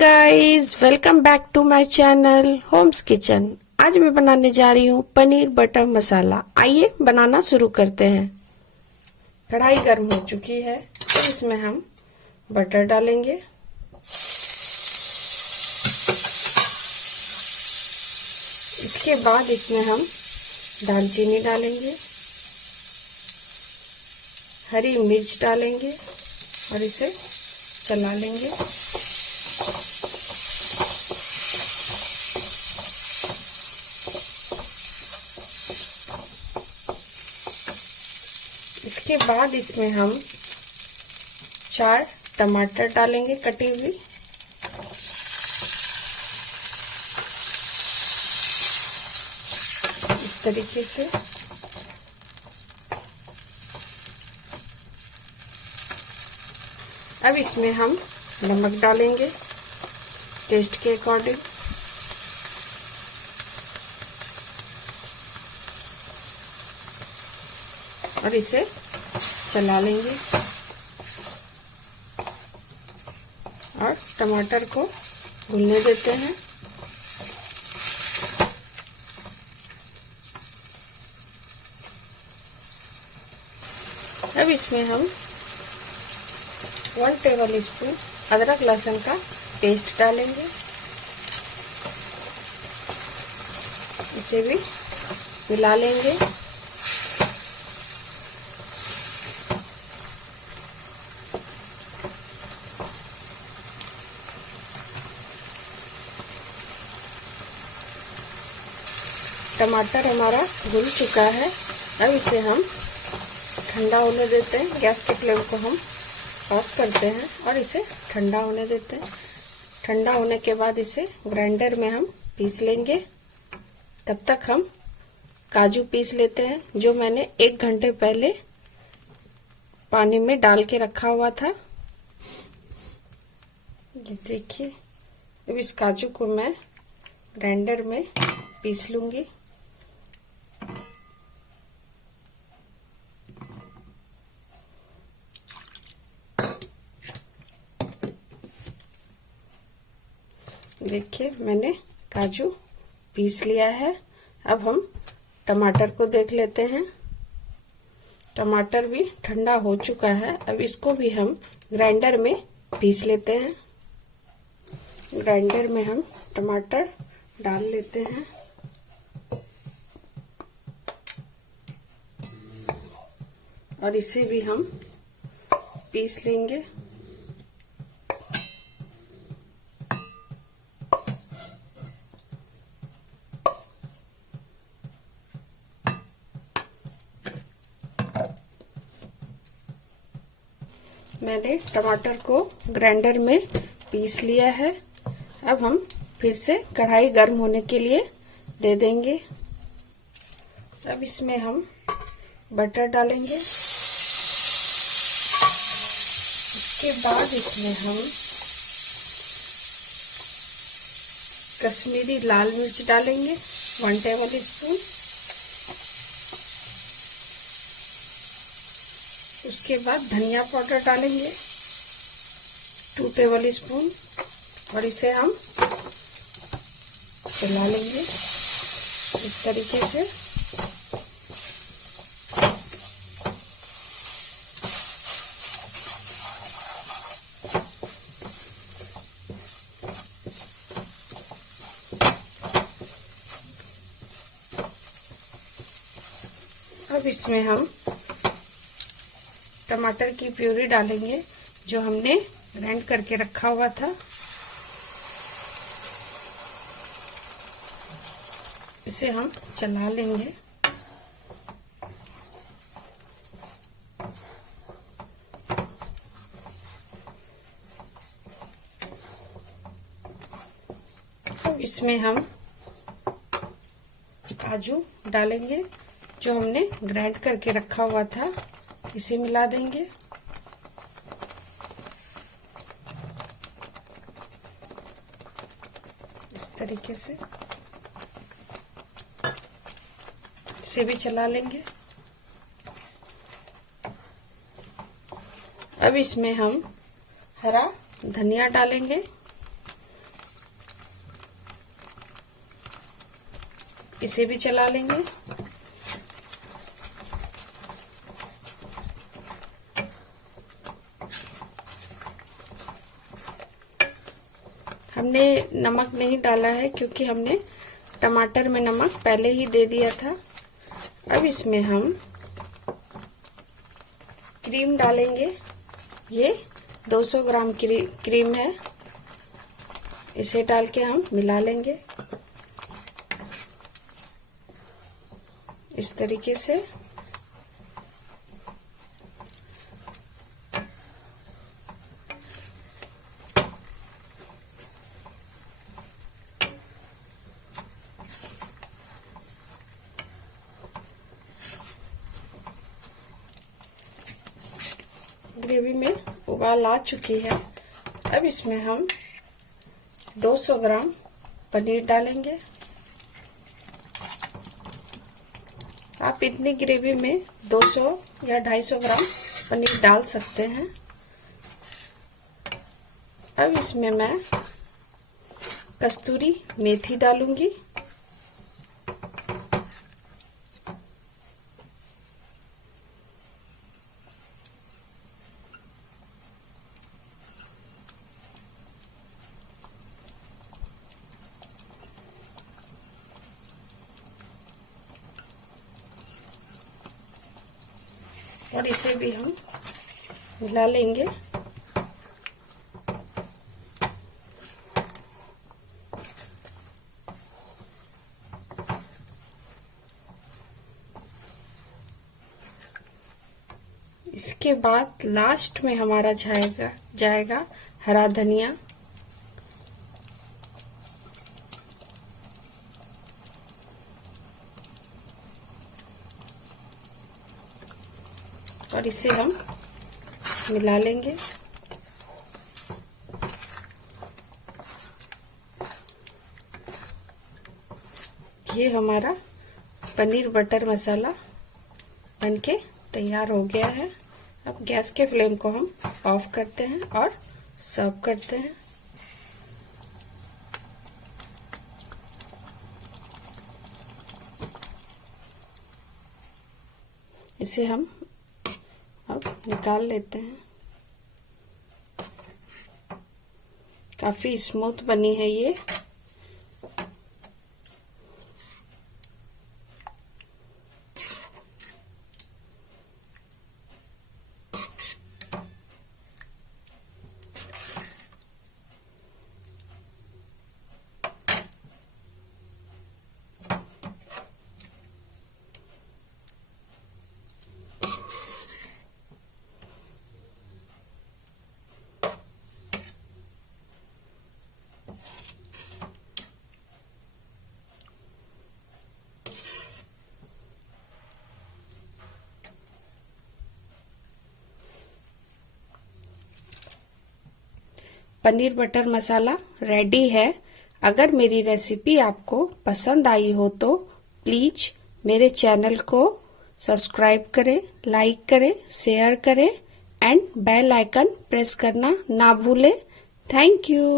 Guys, welcome back to my channel homes kitchen. आज मैं बनाने जा रही हूँ पनीर बटर मसाला। आइए बनाना शुरू करते हैं। कढ़ाई गर्म हो चुकी है, तो इसमें हम बटर डालेंगे। इसके बाद इसमें हम दालचीनी डालेंगे, हरी मिर्च डालेंगे और इसे चला लेंगे। इसके बाद इसमें हम 4 टमाटर डालेंगे कटी हुई। इस तरीके से अब इसमें हम नमक डालेंगे टेस्ट के अकॉर्डिंग। और इसे चला लेंगे और टमाटर को भूनने देते हैं। अब इसमें हम 1 टेबल स्पून अदरक लहसुन का पेस्ट डालेंगे। इसे भी मिला लेंगे। टमाटर हमारा घुल चुका है। अब इसे हम ठंडा होने देते हैं। गैस के फ्लेम को हम ऑफ करते हैं और इसे ठंडा होने देते हैं। ठंडा होने के बाद इसे ग्राइंडर में हम पीस लेंगे। तब तक हम काजू पीस लेते हैं, जो मैंने 1 घंटे पहले पानी में डाल के रखा हुआ था। ये देखिए, अब इस काजू को मैं ग्राइंडर में पीस लूंगी। देखिए, मैंने काजू पीस लिया है। अब हम टमाटर को देख लेते हैं। टमाटर भी ठंडा हो चुका है। अब इसको भी हम ग्राइंडर में पीस लेते हैं। ग्राइंडर में हम टमाटर डाल लेते हैं और इसे भी हम पीस लेंगे। मैंने टमाटर को ग्राइंडर में पीस लिया है। अब हम फिर से कढ़ाई गर्म होने के लिए दे देंगे। अब इसमें हम बटर डालेंगे। उसके बाद इसमें हम कश्मीरी लाल मिर्च डालेंगे 1 टेबल स्पून। उसके बाद धनिया पाउडर डालेंगे 2 टेबल स्पून और इसे हम चला लेंगे इस तरीके से। अब इसमें हम टमाटर की प्यूरी डालेंगे, जो हमने ग्राइंड करके रखा हुआ था। इसे हम चला लेंगे। अब इसमें हम काजू डालेंगे, जो हमने ग्राइंड करके रखा हुआ था। इसे मिला देंगे। इस तरीके से इसे भी चला लेंगे। अब इसमें हम हरा धनिया डालेंगे। इसे भी चला लेंगे। हमने नमक नहीं डाला है क्योंकि हमने टमाटर में नमक पहले ही दे दिया था। अब इसमें हम क्रीम डालेंगे। ये 200 ग्राम क्रीम है। इसे डाल के हम मिला लेंगे इस तरीके से। ग्रेवी में उबाल आ चुकी है। अब इसमें हम 200 ग्राम पनीर डालेंगे। आप इतनी ग्रेवी में 200 या 250 ग्राम पनीर डाल सकते हैं। अब इसमें मैं कस्तूरी मेथी डालूंगी। और इसे भी हम मिला लेंगे। इसके बाद लास्ट में हमारा जाएगा हरा धनिया। और इसे हम मिला लेंगे। ये हमारा पनीर बटर मसाला बनके तैयार हो गया है। अब गैस के फ्लेम को हम ऑफ करते हैं और सर्व करते हैं। इसे हम अब निकाल लेते हैं। काफी स्मूथ बनी है ये। पनीर बटर मसाला रेडी है। अगर मेरी रेसिपी आपको पसंद आई हो तो प्लीज मेरे चैनल को सब्सक्राइब करें, लाइक करें, शेयर करें एंड बेल आइकन प्रेस करना ना भूलें। Thank you.